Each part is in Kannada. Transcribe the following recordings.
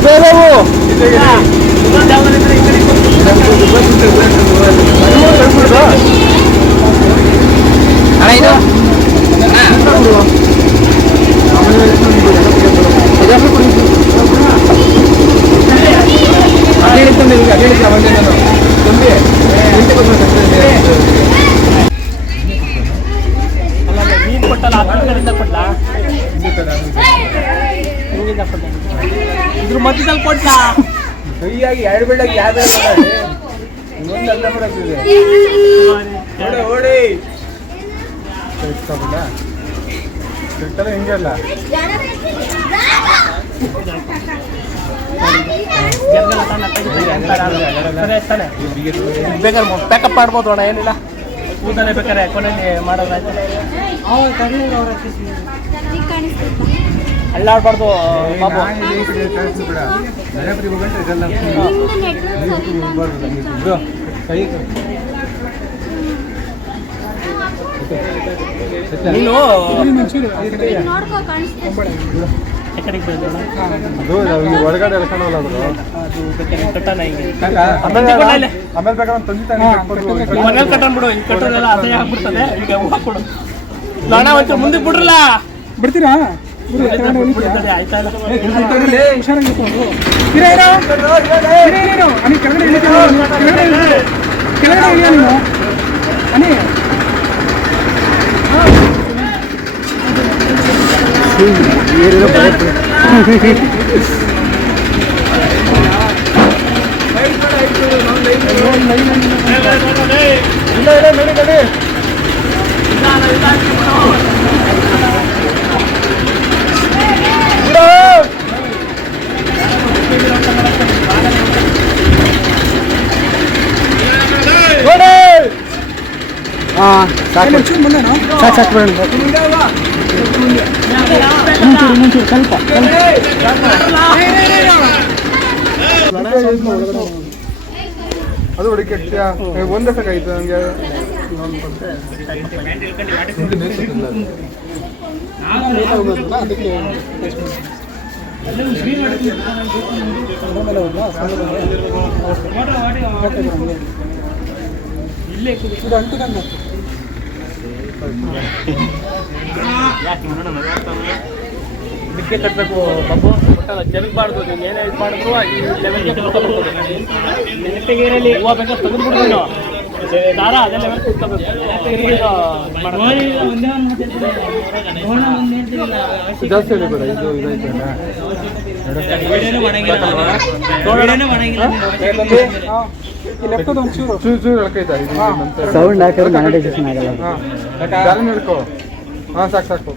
ಬೇರೆವು ಇನ್ನೊಂದು ಯಾವ್ದಾದ್ರು ಇದ್ರೆ ಈ ಕಡೆ ಅಣ್ಣ ಇದು ಅಲ್ಲ ಅಲ್ಲ, ನೀನ್ ಕೊಟ್ಟಲ್ಲ ಅದ್ರ ಕಡೆಯಿಂದ ಕೊಡ್ಲಾ ಹಿಂಗಿಂದ ಕೊಟ್ಟ ಇದ್ರ ಮಧ್ಯದಲ್ಲಿ ಕೊಟ್ಲಾ ಕೈಯಾಗಿ ಎರಡು ಬೆಳ್ಳಾಗಿ ಯಾವ ಇನ್ನೊಂದು ಅಲ್ಲ ಓಡಿ ಓಡಿ. ಹಿಂಗೆ ಅಲ್ಲ? ಬೇಕಾದ್ರೆ ಪ್ಯಾಕಪ್ ಮಾಡ್ಬೋದು ಅಣ್ಣ ಏನಿಲ್ಲ. ಕೂದಲೇ ಬೇಕಾದ್ರೆ ಕೊನೆಯಲ್ಲಿ ಮಾಡೋದಾಯ್ತು. ಬಾಬು ಬಿಡ ಬಿಡು. ಕೈ ನೀನು ಹೊರಗಡೆ ಕಟ್ಟಣ ಹಿಂಗೆ. ಆಮೇಲೆ ಬೇಕಾದ್ರೆ ತಂದೆ ಮನೇಲಿ ಕಟ್ಟೋದೆಲ್ಲ ಅಸಹ್ಯ ಆಗ್ಬಿಡ್ತದೆ. ಈಗ ಒಂಚೂರು ಮುಂದಕ್ಕೆ ಬಿಡ್ರಲ್ಲ. ಬಿಡ್ತೀರಾ? ಕೆಳಗಡೆ ಇಳಿಯ ನೀನು ಅನಿ ಇಲ್ಲ ಇಲ್ಲ ನಡಿ ನಡಿ ಹಾಂ ಸಾಕು. ಸಾಕು ಮುಂಚೂರು ಮುಂಚೂರು ಸ್ವಲ್ಪ ಅದು ಹುಡುಕಿ ಒಂದೇ ಸಾಕಾಯ್ತು ನನಗೆ ಅದಕ್ಕೆ ಇಲ್ಲೇ. ಇದು ಅಂಟು ಇದಕ್ಕೆ ಕಟ್ಟಬೇಕು ಬಬ್ಬು ಒಟ್ಟಲ್ಲ ಜರುಗಬಾರ್ದು ನೀನು ಏನೇ ಇದು ಮಾಡಿದ್ರು ಈ ಲೆವೆಲ್ಗೆ ಕೂತ್ಕೋಬೇಕು. ಹೂವು ಬೇಕಾದ್ರೆ ತೆಗೆದ್ಬಿಡು ನೀನು ದಾರ ಅದೇ ಲೆವೆಲ್ ಕೂತ್ಕೋಬೇಕು. ಜಾಸ್ತಿ ಹೇಳಿಬೇಡ ಇದು ಇದಾಯ್ತು ಚೂರು ಚೂರು ಎಳ್ಕೈತಾ ಸೌಂಡ್ ಹಾಕಿದ್ರೆ ಮಾನಿಟೈಸೇಷನ್ ಆಗಲ್ಲ ಹಾಂ. ಜಾಲನೆ ಹಿಡ್ಕೋ? ಹಾಂ ಸಾಕು ಸಾಕು.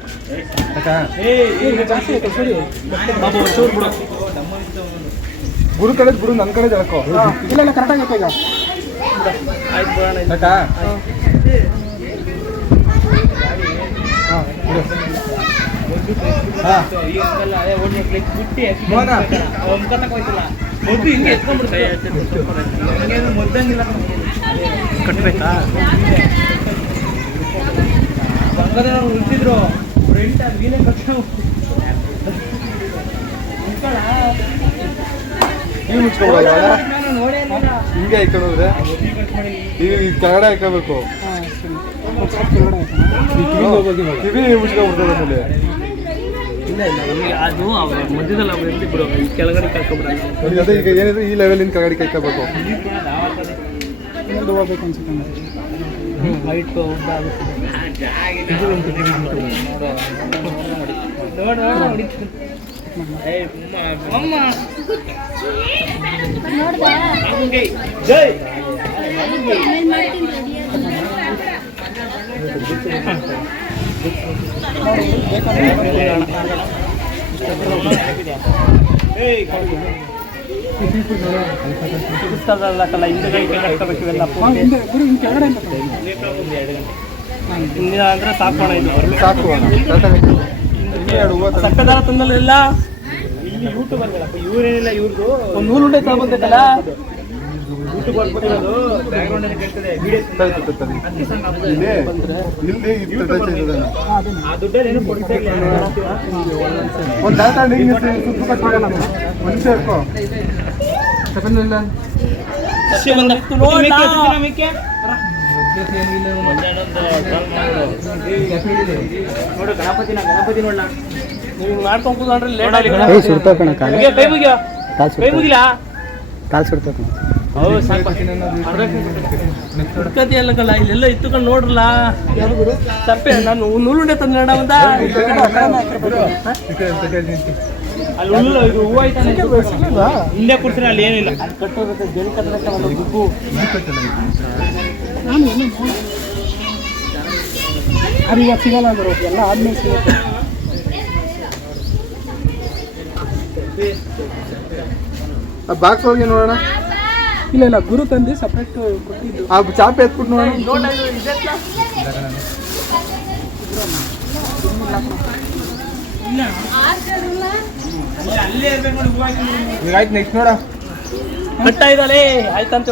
ಗುರು ಕಡೆ ಗುರು ನನ್ನ ಕಡೆ ಎಳ್ಕೋ. ಇಲ್ಲ ಇಲ್ಲ ಕರೆಕ್ಟಾಗಿ ಈಗ. ಆಯ್ತು ಬಿಡೋಣ ಇದು. ಸಾಕಾ ಹಿಂಗೆ ಮೋನ ಕಟ್ಟಬೇಕಾ ನೀವು ಮುಚ್ಕೊಬಿಡಲ್ಲ ಹಿಂಗೆ ಹಾಕೊಂಡ್ರೆ ಈಗ ಈ ಕೆಳಗಡೆ ಹಾಕೋಬೇಕು ಕಿವಿ ಮುಚ್ಕೊಂಡ್ಬಿಡ್ತಾರೆ ಆಮೇಲೆ ಇಲ್ಲ ಇಲ್ಲ. ನಮಗೆ ಅದು ಅವ್ರ ಮಧ್ಯದಲ್ಲಿ ಅವ್ರು ಎಲ್ಲಿ ಬಿಡು ಈ ಕೆಳಗಡೆ ನನಗೆ ಅದೇ ಈಗ ಏನಿದೆ ಈ ಲೆವೆಲಿನ ಕೆಳಗಡೆ ಕೈಕೋಬೇಕು ಇನ್ನೊಂದು ಹೋಗ್ಬೇಕು ಅನ್ಸುತ್ತೆ ಜೈ ಇವೆಲ್ಲ ಸಾಕೋಣ ಇದು ಸಾಕು ಸಕ್ಕದಾರ ಇಲ್ಲಿ ಯೂಟ್ಯೂಬ್ ಅಂದಲ್ಲಪ್ಪ ಇವ್ರೇನಿಲ್ಲ ಇವ್ರದ್ದು ಒಂದು ನೂರು ಉಂಡೆ ತಗೊಂಡ್ಬೇಕಲ್ಲ ಒಂದು ಸುತ್ತ ನೋಡು ಗಣಪತಿನ ಗಣಪತಿ ನೋಡ್ಲ? ನೀವು ಮಾಡ್ಕೊಂಡ್ರೆ ಲೇಟ್ ಆಗಿ ಕಣ ಕಾಲು. ಮುಗಿಯ, ಕೈ ಮುಗಿಯ? ಕಾಲು ಕೈ ಮುಗಿಲ? ಎಲ್ಲ ಇಲ್ಲೆಲ್ಲ ಇತ್ತುಕೊಂಡು ನೋಡ್ರಲ್ಲ. ತಪ್ಪೆ ನಾನು ನೂಲುಂಡೆ ತಂದು ಅಲ್ಲಿ ಇದು ಹೂವು ಹಿಂದೆ ಅಲ್ಲಿ ಏನಿಲ್ಲ. ಸಿಗಲ್ಲ ಎಲ್ಲ ಸಿಗುತ್ತೆ ಬಾಕ್ಸ್ ಹೋಗಿ ನೋಡೋಣ. ಇಲ್ಲ ಇಲ್ಲ ಗುರು ತಂದು ಸಪ್ರೇಟ್ ಕೊಟ್ಟಿದ್ದು. ಆ ಚಾಪೆ ಎತ್ಬಿಟ್ಟು ನೋಡೋಣ. ಅಲ್ಲೇ ಇರ್ಬೇಕು ನೋಡಿ ಆಯ್ತು ನೆಕ್ಸ್ಟ್ ನೋಡ. ಕಟ್ಟ ಇದ್ದಾಳೆ ಆಯ್ತಂತೆ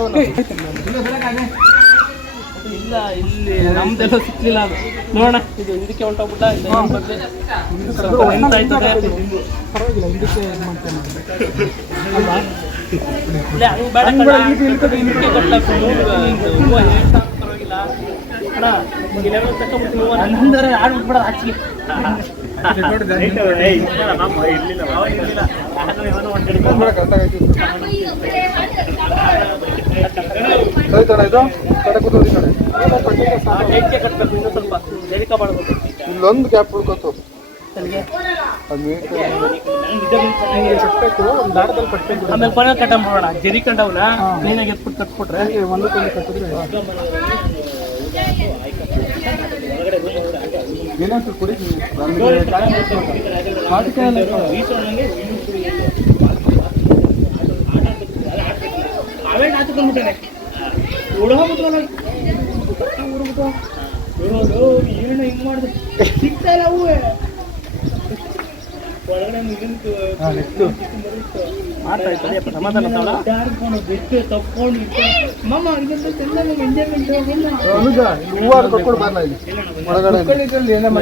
ಇಲ್ಲ ಇಲ್ಲಿ ನಮ್ದೆಲ್ಲ ಸಿಕ್ಲಿಲ್ಲ ಅದು ನೋಡೋಣ ಇದು ಇದಕ್ಕೆ ಹೊಂಟೋಗ್ಬಿಟ್ಟ ಇದು ಇನ್ನೊಂದ್ ಬಗ್ಗೆ. ಎಂತ ಆಯ್ತದೆ? ಪರವಾಗಿಲ್ಲ ಇದಕ್ಕೆ ಇದು ಮಾಡ್ತೇನೆ ಇಲ್ಲ, ಹಂಗ್ ಬೇಡ ಕಣ. ಇದಕ್ಕೆ ಕಟ್ಲಾಕು. ಇದು ಹೂವು ಹೇಳ್ತಾ ಪರವಾಗಿಲ್ಲ. ಅಣ್ಣ, ಈ level ತಕೊಂಡ್ಬಿಟ್ಟು ಹೂವು ನನ್ನಂದರೆ ಆಡ್ಬಿಟ್ಬಿಡ actually. ಇಲ್ಲ, ನಮ್ಮ ಇರ್ಲಿಲ್ಲ, ಸರಿತಣ್ಣ ಇದು? ಕಡೆ ಕೂತ್ಕೊಳ್ಳಿ ಕಡೆ. ಇಲ್ಲೊಂದು ಗ್ಯಾಪ್ ಉಳ್ಕೊತು ಆಮೇಲೆ ಕೊನೆ ಕಟ್ಟಂಬಿಡೋಣ ಜರಿ ಕಂಡವನ? ಕ್ಲೀನಾಗಿ ಎತ್ಬಿಟ್ಟು ಕಟ್ಬಿಟ್ರೆ? ಒಂದಕ್ಕೊಂದು ಕಟ್ಟಿದ್ರೆ ಏನಾದ್ರು ಕುಡಿ ಅವೇ ನಾಚ್ಕೊಂಡ್ಬಿಟ್ಟಾನೆ ಹುಡುಗಬಿಟ್ವಲ್ಲ ಏನು ಹಿಂಗ್ ಮಾಡಿದ್ರು ಸಿಗ್ತಾ ಇಲ್ಲ ಅವು ಒಳಗಡೆ ಸಮಾಧಾನ ಬಿಟ್ಟು ತಕ್ಕೊಂಡು ಮಮ್ಮ ಇದೆಲ್ಲ ಎಂಜಾಯ್ಮೆಂಟ್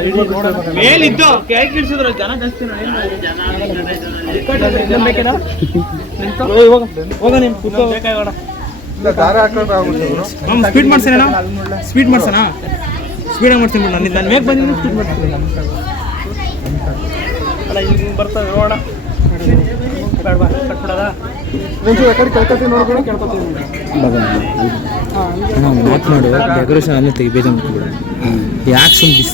ಇಲ್ಲಿ ಮೇಲಿದ್ದು ಜನ ಜಾಸ್ತಿ ಹೋಗ ನಿಮ್ ಬೇಕಾಗೋಣ ಇಲ್ಲ ದಾರ ಹಾಕೊಂಡ್ರೆ ಆಗುತ್ತೆ ಸ್ಪೀಡ್ ಮಾಡ್ಸೇನ ಸ್ಪೀಡ್ ಮಾಡ್ಸೋಣ. ಸ್ಪೀಡಾಗಿ ಮಾಡ್ತೀನಿ ಬಿಡು ನಾನು ನಾನು ಬಂದಿದ್ದು ಬಂದಿದ್ದೀನಿ ಸ್ಪೀಡ್ ಮಾಡ್ತೀನಿ. ಅಲ್ಲ ಈಗ ಬರ್ತದೆ ನೋಡೋಣ. ಬೇಡ ಬಾ ಕಟ್ಬಿಡೋದ? ನಿಮಿಷ ಯಾಕಡೆ ಕೇಳ್ಕೊತೀನಿ ನೋಡ್ಕೊಂಡು ಕೇಳ್ಕೊತೀನಿ. ಮಾತು ಮಾಡು. ಡೆಕೋರೇಷನ್ ಅಲ್ಲೇ ತೆಗಿಬೇಕು ಯಾಕೆ ಸುಮ್ಮನೆ